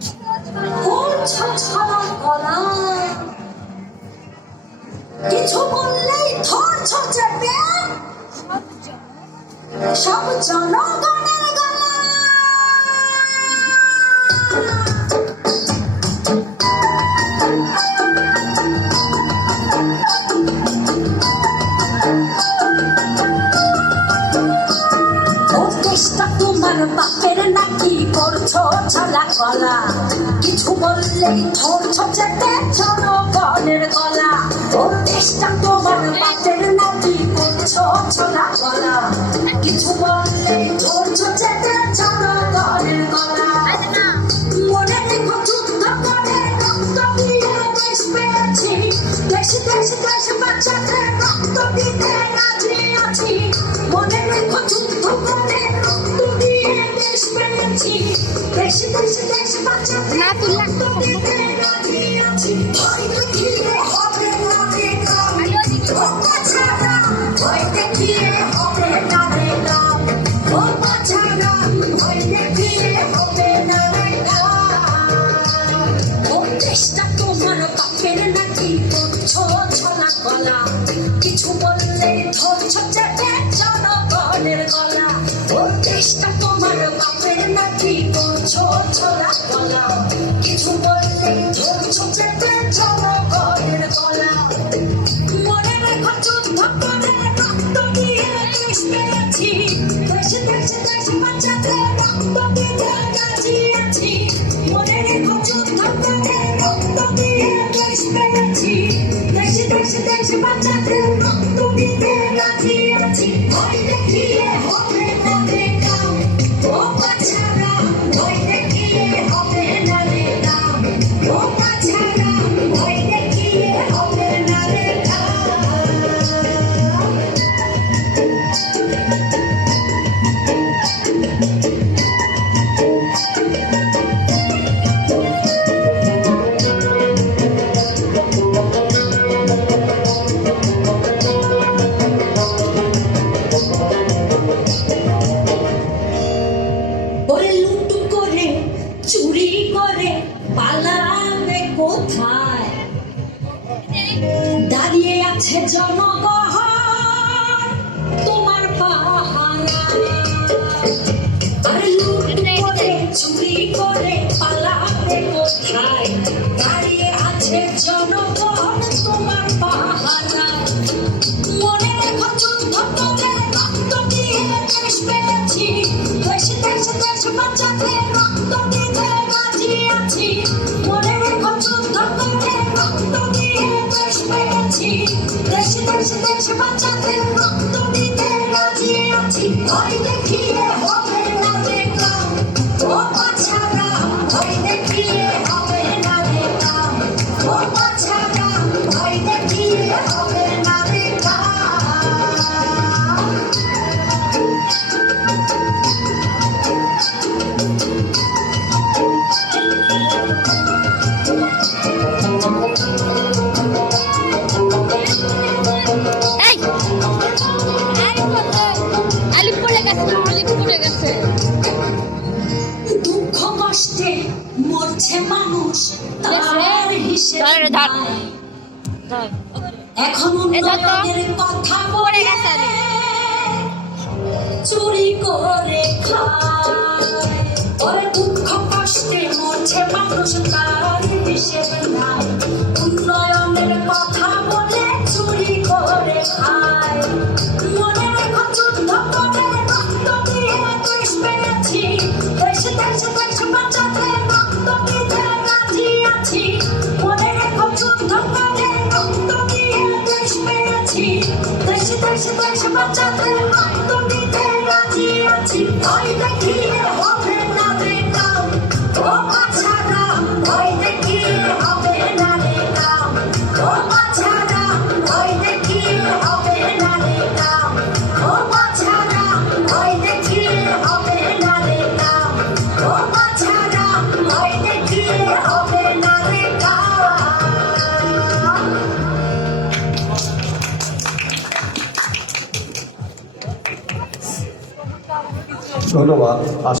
কিছু বললেই ধরছ চেপে সব জনগণের গলা। ও দেশটা তোমার বাপের নাকি করছো ছালা গলা, কিছু বললেই ধরছ চেপে জনগণের গলা। ও দেশটা তোমার বাপের নাকি করছো ছালা গলা, কিছু বললেই ধরছ চেপে জনগণের গলা। মনে রেখো যুদ্ধ করে রক্ত দিয়ে দেশ পেয়েছি, দেশ দেশ দেশ বাঁচাতে রক্ত দিতে রাজি আছি। মনে রেখো যুদ্ধ করে রক্ত দিয়ে দেশ পেয়েছি, দেশ দেশ দেশ বাঁচাতে রক্ত দিতে রাজি আছি। ভয় দেখিয়ে হবে না রে কাম, ও বাছারা ভয় দেখিয়ে হবে না রে কাম, ও বাছারা ভয় দেখিয়ে হবে না রে কাম। ও দেশটা তোমার বাপের নাকি করছো ছলা গলা, কিছু বললেই ধরছ চেপে জনগণের গলা। ও দেশটা তোমার বাপের নাকি করছো ছলা গলা, কিছু বললেই ধরছ চেপে জনগণের গলা। মনে রেখো যুদ্ধ করে রক্ত দিয়ে দেশ পেয়েছি, দেশ দেশ দেশ বাঁচাতে রক্ত দিতে রাজি আছি। মনে রেখো যুদ্ধ করে রক্ত দিয়ে দেশ পেয়েছি, দেশ দেশ দেশ বাঁচাতে রক্ত দিতে রাজি আছি। ভয় দেখিয়ে হবে না রে কাম, ও বাছারা ভয় দেখিয়ে হবে না রে কাম, ও বাছারা ভয় দেখিয়ে হবে না রে কাম। ওরে লুটু করে চুরি করে পালাবে কোথায়, দাঁড়িয়ে আছে জনগণ তোমার পাহারায়। আরে লুটু করে চুরি করে পালাবে কোথায়, দাঁড়িয়ে আছে জনগণ তোমার পাহারায়। মনে রেখো যুদ্ধ করে রক্ত দিয়ে দেশ পেয়েছি, দেশ দেশ দেশ বাঁচাতে রক্ত দিতে রাজি আছি। মনে রেখো যুদ্ধ করে রক্ত দিয়ে দেশ পেয়েছি, দেশ দেশ দেশ বাঁচাতে রক্ত দিতে রাজি আছি। ভয় দেখিয়ে হবে না রে কাম, ও বাছারা ভয় দেখিয়ে হবে না রে কাম, ও বাছারা ভয় দেখিয়ে হবে না রে কাম। দুঃখ কষ্টে মরছে মানুষ, তার হিসেব নাই। এখন উন্নয়নের কথা বলে চুরি করে খায়। ওরে দুঃখ কষ্টে মরছে মানুষ, তার হিসেব নাই। উন্নয়নের কথা বলে চুরি করে খায়। মনে রেখো যুদ্ধ করে রক্ত দিয়ে দেশ পেয়েছি, দেশ দেশ দেশ বাঁচাতে রক্ত দিতে রাজি আছি। মনে রেখো যুদ্ধ করে রক্ত দিয়ে দেশ পেয়েছি, দেশ দেশ দেশ বাঁচাতে রক্ত দিতে রাজি আছি। ভয় দেখিয়ে হবে না রে কাম, ও বাছারা ভয় দেখিয়ে হবে না রে কাম, ও বাছারা ভয় দেখিয়ে হবে না রে কাম, ও বাছারা ভয় দেখিয়ে হবে না রে কাম, ও বাছারা ভয় দেখিয়ে হবে না রে কাম। ধন্যবাদ।